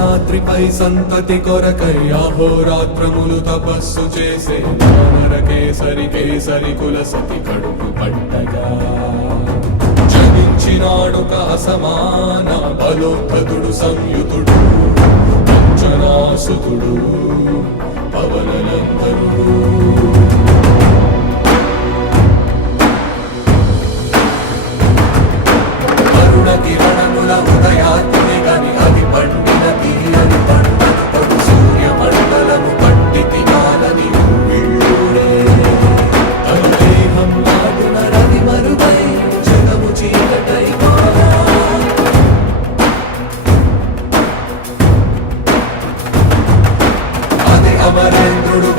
శేషనాద్రిపై సంతతి కొరకై అహోరాత్రములు తపస్సు చేసే వానర కేసరి కేసరి కుల సతి కడుపు పట్టగా జనించినాడొక అసమాన బలోద్ధతుడు సంయుతుడు అంజనాసుతుడు పవననందనుడు. కిరణముల ఉదయాత్మి గని అది పండిన తీరని పంటను సూర్యమండలము పట్టి తినాలని వీళ్ళూరే తన దేహం నాటున రవి మరుగై జగము చీకటై అదే అమరేంద్రుడు